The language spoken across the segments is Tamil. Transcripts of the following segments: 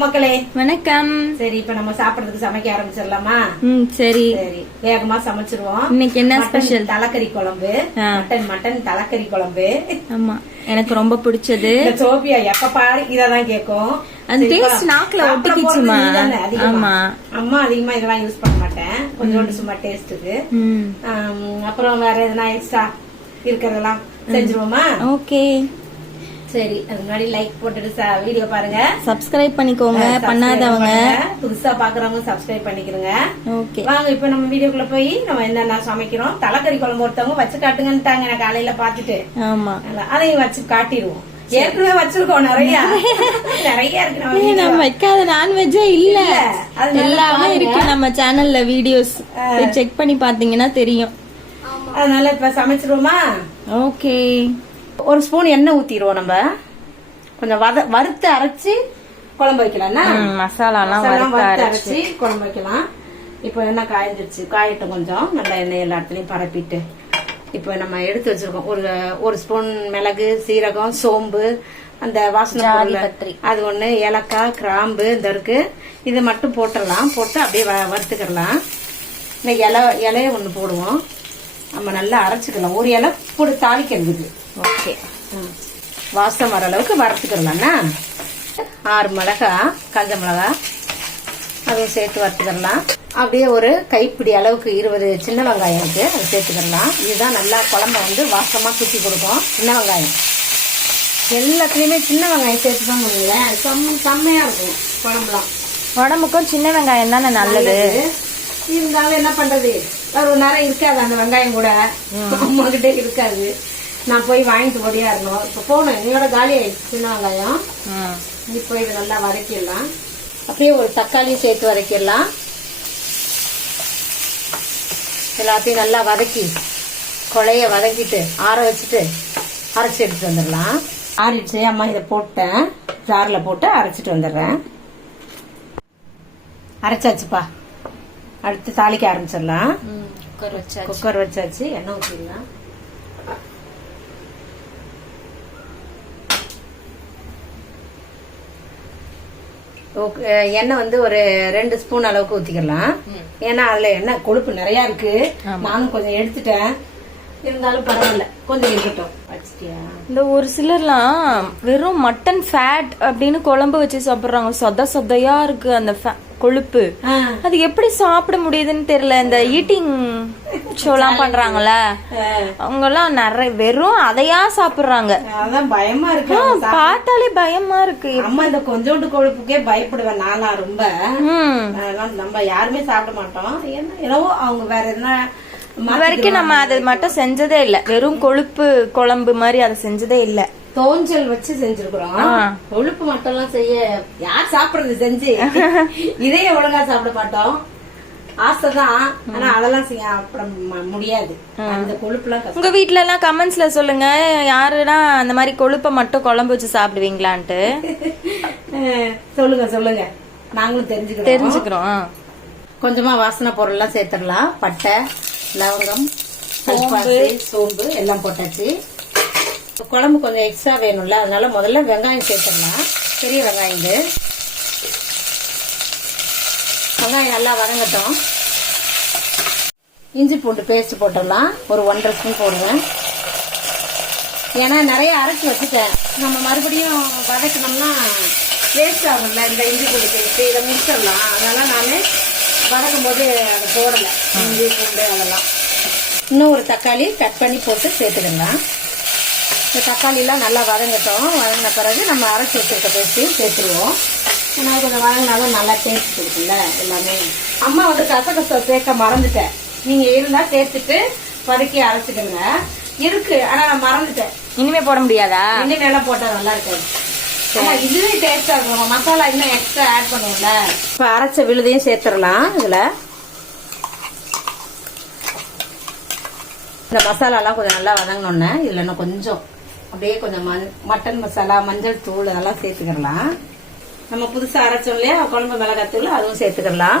வணக்கம் மக்களே. வணக்கம். சரி இப்ப நம்ம சாப்பிடறதுக்கு சமைக்க ஆரம்பிச்சிடலாமா? ம் சரி. சரி வேகமா சமைச்சிருவோம். இன்னைக்கு என்ன ஸ்பெஷல்? தலைக்கறி குழம்பு. மட்டன் மட்டன் தலைக்கறி குழம்பு. ஆமா எனக்கு ரொம்ப பிடிச்சது. சோபியா எப்ப பாரு இததான் கேக்கும் அந்த taste நாக்குல ஒட்டிக்கிச்சுமா. ஆமா. அம்மா அதிகமா இதெல்லாம் யூஸ் பண்ண மாட்டேன். கொஞ்சோண்டு சும்மா டேஸ்ட்டுக்கு ம். அப்புறம் வேற எதுனா எக்ஸ்ட்ரா இருக்கிறதெல்லாம் செஞ்சிருவோமா? ஓகே. சரி அது முன்னாடி லைக் போட்டுட்டு வீடியோ பாருங்க. சப்ஸ்கிரைப் பண்ணிக்கோங்க பண்ணாதவங்க. புதுசா பாக்குறவங்க சப்ஸ்கிரைப் பண்ணிக்கிறங்க ஓகே வாங்க இப்ப நம்ம வீடியோக்குள்ள போய் நம்ம என்னென்ன சமைக்கிறோம்? தலைக்கறி குழம்பு ஒருத்தவங்க வச்சு காட்டுங்கன்னுட்டாங்க நான் காலையில பாத்துட்டு ஆமா. அதையும் வச்சு காட்டிடுவோம். ஏற்கனவே வச்சிருக்கோம் நிறைய. நிறைய இருக்கு நம்ம வைக்காத நான்வெஜ்ஜே இல்ல. எல்லாமே. இருக்கு நம்ம சேனல்ல வீடியோஸ் செக் பண்ணி பாத்தீங்கன்னா தெரியும். அதனால இப்ப சமைச்சிருவோமா? ஓகே ஒரு ஸ்பூன் எண்ணெய் ஊத்திடுவோம் நம்ம. கொஞ்சம் வத வறுத்து அரைச்சு குழம்பு வைக்கலாம்னா மசாலாலாம் வறுத்து அரைச்சு குழம்பு வைக்கலாம். இப்போ எண்ணெய் காய்ஞ்சிருச்சு? காயட்டும் கொஞ்சம். நல்லா எண்ணெய் எல்லா இடத்துலயும் பரப்பிட்டு. இப்போ நம்ம எடுத்து வச்சிருக்கோம். ஒரு ஒரு ஸ்பூன் மிளகு சீரகம் சோம்பு அந்த வாசனை. அது ஒண்ணு ஏலக்காய் கிராம்பு இந்த இருக்கு. இதை மட்டும் போட்டுடலாம். போட்டு அப்படியே வறுத்துக்கிடலாம். இந்த இலை இலைய ஒண்ணு போடுவோம். நம்ம நல்லா அரைச்சிக்கலாம். ஒரு இலை போட்டு தாளிக்கிறதுக்கு ஓகே. ம். வாசம் வர அளவுக்கு வறுத்துக்கிடலாம்னா ஆறு மிளகா காஞ்ச மிளகா அதுவும் சேர்த்து வறுத்துக்கிடலாம் அப்படியே ஒரு கைப்பிடி அளவுக்கு இருபது சின்ன வெங்காயம் இருக்கு அதை சேர்த்துக்கிடலாம் இதுதான் நல்லா குழம்ப வந்து வாசமா குத்தி கொடுக்கும் சின்ன வெங்காயம். எல்லாத்துலயுமே சின்ன வெங்காயம் சேர்த்து தான் பண்ணுங்களேன். செம்ம செம்மையா இருக்கும் குழம்புலாம். உடம்புக்கும் சின்ன வெங்காயம் தானே நல்லது? இருந்தாலும் என்ன பண்றது? ஒரு நேரம் இருக்காது அந்த வெங்காயம் கூட. அம்மா கிட்டே இருக்காது. நான் போய் வாங்கிட்டு ஓடியா இருந்தோம். இப்ப போனேன் என்னோட காலி ஆயிடுச்சு சின்ன வெங்காயம். இப்போ இதை நல்லா வதக்கிடலாம். அப்படியே ஒரு தக்காளி சேர்த்து வதக்கிடலாம். எல்லாத்தையும் நல்லா வதக்கி கொலைய வதக்கிட்டு ஆற வச்சுட்டு அரைச்சி எடுத்துட்டு வந்துடலாம். ஆறிடுச்சு. அம்மா இதை போட்டேன். ஜாரில் போட்டு அரைச்சிட்டு வந்துடுறேன். அரைச்சாச்சுப்பா. அடுத்து தாளிக்க ஆரம்பிச்சிடலாம். குக்கர் வச்சாச்சு. குக்கர் வச்சாச்சு. எண்ணெய் ஊற்றிடலாம் எண்ணெய் வந்து ஒரு ரெண்டு ஸ்பூன் அளவுக்கு ஊத்திக்கலாம். ஏன்னா அதுல எண்ணெய் கொழுப்பு நிறைய இருக்கு. நானும் கொஞ்சம் எடுத்துட்டேன். இருந்தாலும் பரவாயில்ல. கொஞ்சம் இருக்கட்டும். இந்த ஒரு சிலர்லாம் வெறும் மட்டன் ஃபேட் அப்படின்னு குழம்பு வச்சு சாப்பிடுறாங்க. சொத சொதையா இருக்கு அந்த கொழுப்பு. அது எப்படி சாப்பிட முடியுதுன்னு தெரியல. இந்த ஈட்டிங் ஷோலாம் பண்றாங்கல்ல? அவங்க எல்லாம் நிறைய வெறும் அதையா சாப்பிடுறாங்க. அதான் பயமா இருக்கு. பார்த்தாலே பயமா இருக்கு. அம்மா இந்த கொஞ்சோண்டு கொழுப்புக்கே பயப்படுவேன் நானா ரொம்ப. நம்ம யாருமே சாப்பிட மாட்டோம். என்ன என்னவோ அவங்க வேற என்ன வரைக்கும் நம்ம அதை மட்டும் செஞ்சதே இல்ல. வெறும் கொழுப்பு குழம்பு மாதிரி அதை செஞ்சதே இல்ல. தோஞ்சல் வச்சு செஞ்சிருக்கிறோம். கொழுப்பு மட்டும் எல்லாம் செய்ய யார் சாப்பிடுறது செஞ்சு? இதையே ஒழுங்கா சாப்பிட மாட்டோம். ஆசைதான். ஆனா அதெல்லாம் செய்ய சாப்பிட ம- முடியாது. அந்த கொழுப்புலாம் உங்க வீட்ல எல்லாம் கமெண்ட்ஸ்ல சொல்லுங்க. யாருன்னா அந்த மாதிரி கொழுப்பை மட்டும் குழம்பு வச்சு சாப்பிடுவீங்களான்ட்டு. சொல்லுங்க சொல்லுங்க. நாங்களும் தெரிஞ்சுக்கிறோம். தெரிஞ்சுக்கிறோம். கொஞ்சமா வாசனை பொருள்லாம் சேர்த்துடலாம். பட்டை லவங்கம் கல்பாசி சோம்பு எல்லாம் போட்டாச்சு. குழம்பு கொஞ்சம் எக்ஸ்ட்ரா வேணும்ல. அதனால முதல்ல வெங்காயம் சேர்த்துடலாம். பெரிய வெங்காயம் இது. வெங்காயம் நல்லா வதங்கட்டும். இஞ்சி பூண்டு பேஸ்ட் போட்டுடலாம். ஒரு ஒன்றரை ஸ்பூன் போடுவேன் ஏன்னா நிறைய அரைச்சி வச்சுட்டேன். நம்ம மறுபடியும் வதக்கணும்னா வேஸ்ட் ஆகும்ல இந்த இஞ்சி பூண்டு பேஸ்ட் இதை முடிச்சிடலாம். அதனால் நான் வதக்கும் போது அதை போடலை. இஞ்சி பூண்டு அதெல்லாம். இன்னும் ஒரு தக்காளி கட் பண்ணி போட்டு சேர்த்துடுங்க. இந்த தக்காளிலாம் நல்லா வதங்கட்டும். வதங்கின பிறகு நம்ம அரைச்சி வச்சுருக்க பேஸ்ட்டையும் சேர்த்துருவோம். அது கொஞ்சம் வதங்கினாலும் நல்லா டேஸ்ட் கொடுக்கும்ல எல்லாமே. அம்மா வந்து கசகசா சேர்க்க மறந்துட்டேன். நீங்க இருந்தா சேர்த்துட்டு வதக்கி அரைச்சிடுங்க இருக்கு ஆனா நான் மறந்துட்டேன். இனிமே போட முடியாதா? இனிமேலாம் போட்டா நல்லா இருக்காது. ஆனா இதுவே டேஸ்டா இருக்கும். மசாலா இன்னும் எக்ஸ்ட்ரா ஆட் பண்ணுவோம்ல. இப்ப அரைச்ச விழுதையும் சேர்த்துடலாம் இதுல. இந்த மசாலாலாம் கொஞ்சம் நல்லா வதங்கினோன்னே இதுல இன்னும் கொஞ்சம் அப்படியே கொஞ்சம் மண்- மட்டன் மசாலா மஞ்சள் தூள் அதெல்லாம் சேர்த்துக்கிடலாம். நம்ம புதுசா அரைச்சோம் இல்லையா? குழம்பு மிளகாத்தூள் அதுவும் சேர்த்துக்கிடலாம்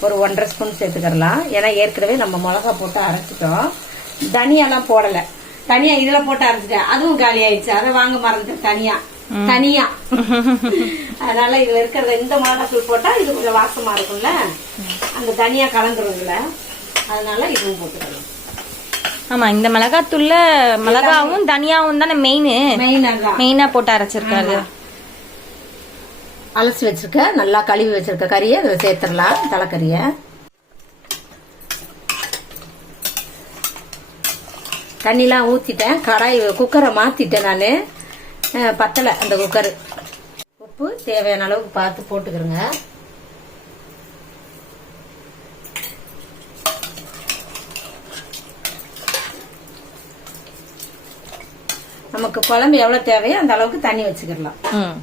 ஒரு ஒன்றரை ஸ்பூன் சேர்த்துக்கிடலாம் ஏன்னா ஏற்கனவே நம்ம மிளகா போட்டு அரைச்சிட்டோம். தனியாலாம் போடல. தனியா இதுல போட்டு அரைச்சிட்டேன். அதுவும் காலி ஆயிடுச்சு. அதை வாங்க மறந்துட்டேன். தனியா. தனியா. அதனால இதுல இருக்கிறத இந்த மிளகாத்தூள் போட்டா இது கொஞ்சம் வாசமா இருக்கும்ல? அந்த தனியா கலந்துரும் இதுல அதனால இதுவும் போட்டுக்கலாம். ஆமா இந்த மிளகாத்தூள்ல மிளகாவும் தனியாவும் தானே மெயின் மெயினா போட்டு அரைச்சிருக்காரு அலசி வச்சிருக்க நல்லா கழுவி வச்சிருக்க கறியை அதில் சேர்த்துடலாம் தலைக்கறியை. தண்ணிலாம் ஊற்றிட்டேன் கடாய் குக்கரை மாற்றிட்டேன் நான். பத்தலை அந்த குக்கரு. உப்பு தேவையான அளவுக்கு பார்த்து போட்டுக்கிறேங்க. நமக்கு குழம்பு எவ்வளோ தேவையோ அந்த அளவுக்கு தண்ணி வச்சுக்கிடலாம். ம்.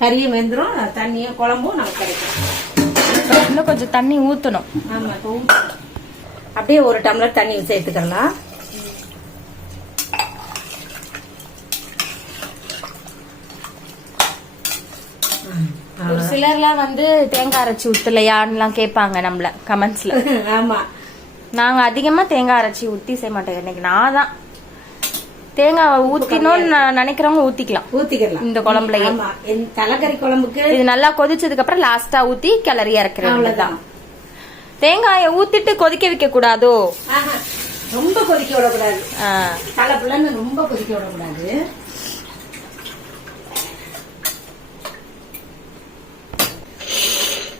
கறியும் வெந்துடும் தண்ணியும் குழம்பும் நமக்கு கிடைக்கும். இன்னும் கொஞ்சம் தண்ணி ஊத்தணும். இப்போ. அப்படியே ஒரு டம்ளர் தண்ணி சேர்த்துக்கலாம். ஒரு சிலர்லாம் வந்து தேங்காய் அரைச்சி ஊத்தலையான்னுலாம் கேட்பாங்க நம்மள கமெண்ட்ஸ்ல ஆமா. நாங்க அதிகமா தேங்காய் அரைச்சி ஊத்தி செய்ய மாட்டோம். இன்னைக்கு நான் தான் தேங்காய் ஊத்தினோம்னு நான் நினைக்கிறவங்க ஊத்திக்கலாம். ஊத்திக்கலாம். இந்த குழம்புலயே. தலைக்கறி குழம்புக்கு இது நல்லா கொதிச்சதுக்கு அப்புறம் லாஸ்டா ஊத்தி கிளறி இறக்குறது. அவ்வளவுதான். தேங்காயை ஊத்திட்டு கொதிக்க வைக்க கூடாதோ ஆஹா, ரொம்ப கொதிக்க விடக்கூடாது. தலை பிள்ளைன்னு ரொம்ப கொதிக்க விடக்கூடாது.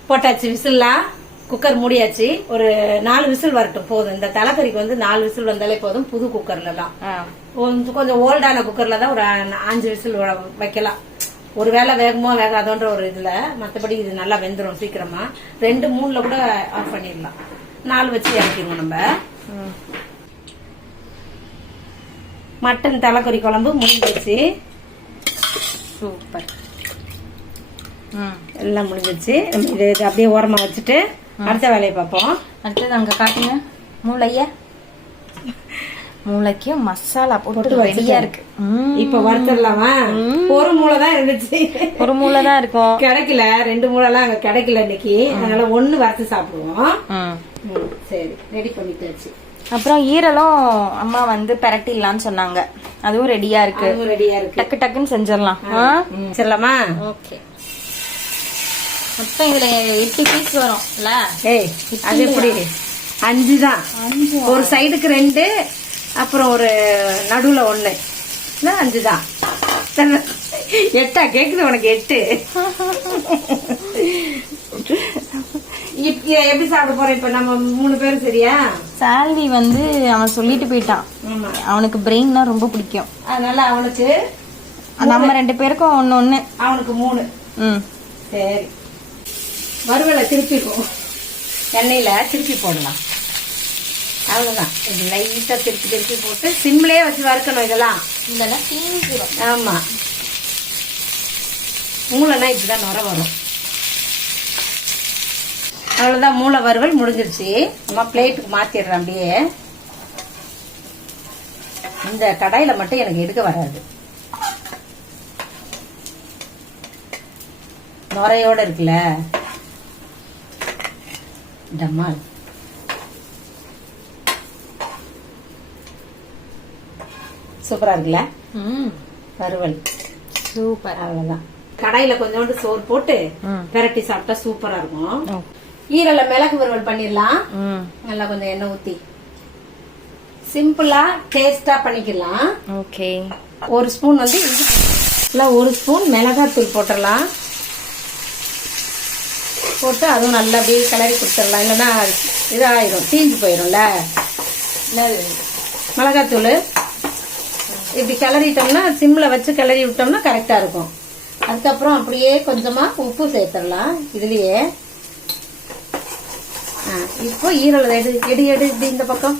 போட்டாச்சு விசில்லாம் குக்கர் மூடியாச்சு. ஒரு நாலு விசில் வரட்டும் போதும். இந்த தலைக்கறிக்கு வந்து நாலு விசில் வந்தாலே போதும் புது குக்கர்ல தான். கொஞ்சம் ஓல்டான குக்கர்ல தான் ஒரு அஞ்சு விசில் வைக்கலாம். ஒரு வேளை வேகமோ வேகாதோன்ற ஒரு இதுல மத்தபடி இது நல்லா வெந்துரும் சீக்கிரமா. ரெண்டு மூணுல கூட ஆஃப் பண்ணிடலாம். நாலு வச்சு இறக்கிடுவோம் நம்ம. மட்டன் தலைக்கறி குழம்பு முடிஞ்சிச்சு சூப்பர். எல்லாம் முடிஞ்சிச்சு இது இது அப்படியே ஓரமா வச்சுட்டு அடுத்த வேலையை பார்ப்போம். அடுத்தது அங்க காட்டுங்க மூளைய? மூளைக்கும் மசாலா போட்டு ரெடியா. இருக்கு. இப்ப வறுத்துடலாமா? ஒரு மூளை தான் இருந்துச்சு. ஒரு மூளை தான் இருக்கும். கிடைக்கல. ரெண்டு மூளைலாம் அங்க கிடைக்கல இன்னைக்கு. அதனால ஒண்ணு வறுத்து சாப்பிடுவோம். சரி. ரெடி பண்ணிட்டாச்சு. அப்புறம் ஈரலும் அம்மா வந்து பிரட்டிடலாம்னு சொன்னாங்க. அதுவும் ரெடியா இருக்கு. ரெடியா இருக்கு. டக்கு டக்குன்னு செஞ்சிடலாம். ம், சரிலாமா ஓகே. மொத்தம் இதுல எட்டு பீஸ் வரும்ல ஏய் அது எப்படி? அஞ்சு தான். ஒரு சைடுக்கு ரெண்டு அப்புறம் ஒரு நடுவுல இல்ல அஞ்சு தான். எட்டா? கேக்குது உனக்கு எட்டு. எப்படி சாப்பிட போறோம் இப்ப நம்ம மூணு பேரும் சரியா? சால்வி வந்து அவன் சொல்லிட்டு போயிட்டான். அவனுக்கு பிரெயின்னா ரொம்ப பிடிக்கும். அதனால அவனுக்கு நம்ம ரெண்டு பேருக்கும் ஒன்னு ஒண்ணு. அவனுக்கு மூணு. ம். சரி. வறுவலை திருப்பிக்கும் எண்ணெயில திருப்பி போடலாம். அவ்வளவுதான். இது லைட்டா திருப்பி திருப்பி போட்டு சிம்லயே வச்சு வறுக்கணும் இதெல்லாம். இதெல்லாம் தீஞ்சிரும். ஆமா. மூளைனா இப்படிதான் நுர வரும். அவ்வளவுதான் மூளை வறுவல் முடிஞ்சிருச்சு. நம்ம பிளேட்டுக்கு மாத்திடுறேன் அப்படியே. இந்த கடாயில மட்டும் எனக்கு எடுக்க வராது. நுரையோட இருக்குல்ல. டம்மால் சூப்பரா இருக்குல்ல? ம். வறுவல். சூப்பர். அவ்வளவுதான். கடாயில கொஞ்சோண்டு சோறு போட்டு. பெரட்டி சாப்பிட்டா சூப்பரா இருக்கும். ஓ. ஈரல்ல மிளகு வறுவல் பண்ணிடலாம். நல்லா கொஞ்சம் எண்ணெய் ஊத்தி. சிம்பிளா டேஸ்டா பண்ணிக்கலாம். ஓகே. ஒரு ஸ்பூன் வந்து ஒரு ஸ்பூன் மிளகாத்தூள் போட்டுடலாம். போட்டு அதுவும் நல்லா அப்படியே கிளறி கொடுத்துடலாம். இல்லைன்னா இதாயிரும் தீஞ்சு போயிடும்ல மிளகாத்தூள். இப்படி கிளறிட்டோம்னா சிம்ல வச்சு கிளறி விட்டோம்னா கரெக்டா இருக்கும். அதுக்கப்புறம் அப்படியே கொஞ்சமா உப்பு சேர்த்துடலாம் இதுலயே. ஆ, இப்போ ஈரலை எடு எடு எடு இப்படி இந்த பக்கம்.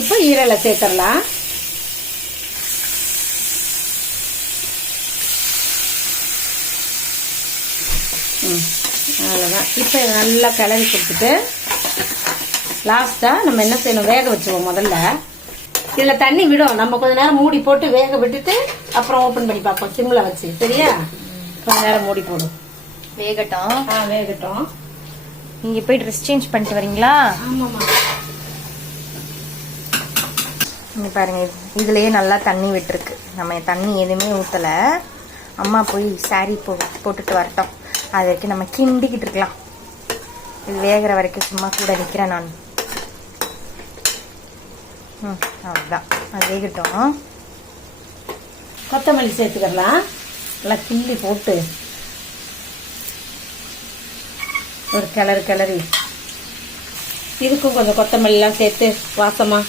இப்போ ஈரலை சேர்த்துடலாம். அவ்வளோதான் இப்போ இதை நல்லா கிளறி கொடுத்துட்டு லாஸ்ட்டாக நம்ம என்ன செய்யணும்? வேக வச்சுருவோம் முதல்ல. இதில் தண்ணி விடும். நம்ம கொஞ்ச நேரம் மூடி போட்டு வேக விட்டுட்டு அப்புறம் ஓப்பன் பண்ணி பார்ப்போம். சிம்மில் வச்சு. சரியா? கொஞ்ச நேரம் மூடி போடும். வேகட்டும். ஆ வேகட்டும். நீங்க போய் ட்ரெஸ் சேஞ்ச் பண்ணிட்டு வரீங்களா? ஆமாம்மா. இங்க பாருங்க இதுலயே நல்லா தண்ணி விட்டுருக்கு. நம்ம தண்ணி எதுவுமே ஊத்தல. அம்மா போய் சாரி போ போட்டுட்டு வரட்டும். அது வரைக்கும் நம்ம கிண்டிக்கிட்டு இருக்கலாம். இது வேகிற வரைக்கும் சும்மா கூட நிக்கிறேன் நான். ம் அவ்வளோதான் அது வேகட்டும். கொத்தமல்லி சேர்த்துக்கலாம் நல்லா கிள்ளி போட்டு. ஒரு கிளறு கிளறி. இதுக்கும் கொஞ்சம் கொத்தமல்லிலாம் சேர்த்து வாசமா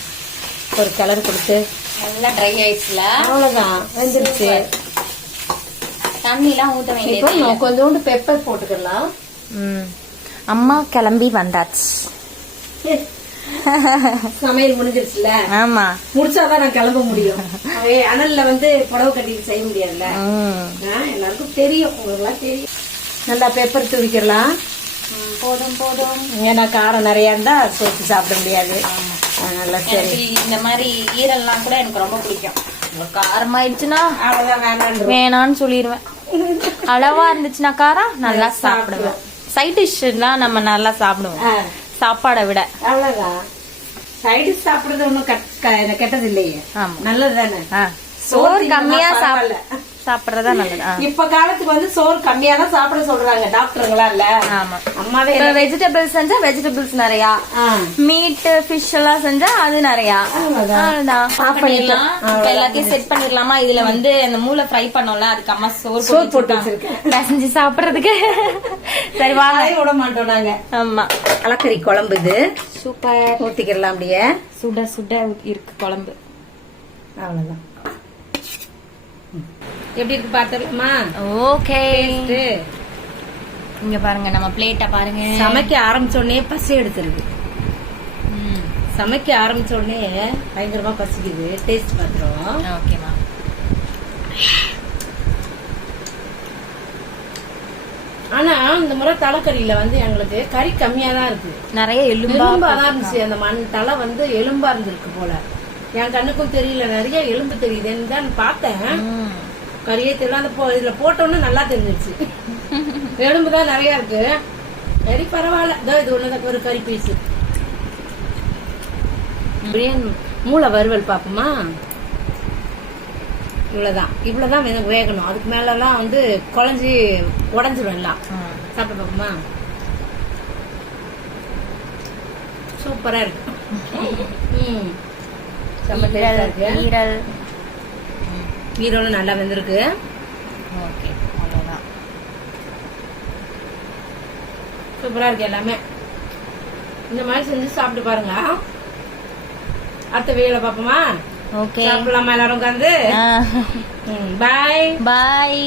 ஒரு கிளறு கொடுத்து. நல்லா ட்ரை ஆயிடுச்சுல? அவ்வளோதான் வெந்துருச்சு. தண்ணிலாம் ஊத்த இப்போ நம்ம கொஞ்சோண்டு பெப்பர் போட்டுக்கலாம். ம். அம்மா கிளம்பி வந்தாச்சு. சமையல் முடிஞ்சிருச்சுல ஆமா. முடிச்சாதான் நான் கிளம்ப முடியும். அனல்ல வந்து புடவை கட்டிட்டு செய்ய முடியாதுல்ல? ம். ஆ, எல்லாருக்கும் தெரியும். உங்களுக்குலாம் தெரியும். நல்லா பெப்பர் தூவிக்கிறலாம். போதும் போதும். ஏன்னா காரம் நிறைய இருந்தா சோத்து சாப்பிட முடியாது. அதனால சரி. இந்த மாதிரி ஈரல்லாம் கூட எனக்கு ரொம்ப பிடிக்கும். காரமாயிடுச்சுன்னா? அவ்வளவுதான் வேணான்னு சொல்லிடுவேன் அளவா இருந்துச்சுன்னா காரம் நல்லா சாப்பிடுவேன். சைட் டிஷ்லாம் நம்ம நல்லா சாப்பிடுவோம். சாப்பாடை விட. அவ்வளவுதான். சைடு சாப்பிடுறது க- கெட்டது இல்லையே. நல்லது தானே சோறு கம்மியா பரவாயில்ல. சாப்பிட சாப்பிடுறதா நல்லது. இப்ப காலத்துக்கு வந்து சோறு கம்மியா தான் சாப்பிட சொல்றாங்க டாக்டருங்களா இல்ல? ஆமா. அம்மாவே வெஜிடபிள்ஸ் செஞ்சா வெஜிடபிள்ஸ் நிறையா. மீட் ஃபிஷ் எல்லாம் செஞ்சா அது நிறையா. பண்ணிடலாம். இப்ப எல்லாத்தையும் செட் பண்ணிடலாமா? இதுல வந்து அந்த மூளை ஃப்ரை பண்ணோம்ல அதுக்கு அம்மா சோறு சோறு போட்டு போட்டு வச்சிருக்கேன். பிசைஞ்சு சாப்பிடுறதுக்கு. சரி வாங்க. அதையும் விட மாட்டோம் நாங்க. ஆமா. கலக்கறி குழம்பு இது. சூப்பர். ஊத்திக்கலாம் அப்படியே. சுட சுட இருக்கு குழம்பு. அவ்வளவுதான். எப்படி இருக்கு பாத்துடலாமா ஓகே இங்க பாருங்க நம்ம பிளேட்ட பாருங்க. சமைக்க ஆரம்பிச்ச உடனே பசி எடுத்துருது. சமைக்க ஆரம்பிச்ச உடனே பயங்கரமா பசிக்குது. டேஸ்ட் பாத்துருவோம் ஓகேமா ஆனா இந்த முறை தலைக்கறியில வந்து எங்களுக்கு கறி கம்மியா தான் இருக்கு. நிறைய எலும்பா தான் இருந்துச்சு. அந்த மண் தலை வந்து எலும்பா இருந்திருக்கு போல. என் கண்ணுக்கும் தெரியல நிறைய எலும்பு தெரியுதுன்னு தான் பார்த்தேன். கறியே தெரியல அந்த போ- இதுல போட்டோன்னு நல்லா தெரிஞ்சிருச்சு. எலும்பு தான் நிறைய இருக்கு. சரி பரவாயில்ல. இதோ இது ஒண்ணுதான் ஒரு கறி பீஸ் பிரியாணி மூளை வறுவல் பாப்போமா? இவ்வளவுதான். இவ்வளவுதான் வே- வேகணும். அதுக்கு மேல எல்லாம் வந்து குழஞ்சி உடஞ்சிரும் எல்லாம். சாப்பிட்டு பாப்போமா? சூப்பரா இருக்கு. ம். செம்ம டேஸ்டா இருக்கு. ஈரோடு நல்லா வெந்திருக்கு. ஓகே அவ்வளவுதான். சூப்பரா இருக்கு எல்லாமே. இந்த மாதிரி செஞ்சு சாப்பிட்டு பாருங்க. அடுத்த வீடியோல பாப்போமா ஓகே. சாப்பிடலாமா எல்லாரும் உட்காந்து பாய் பாய்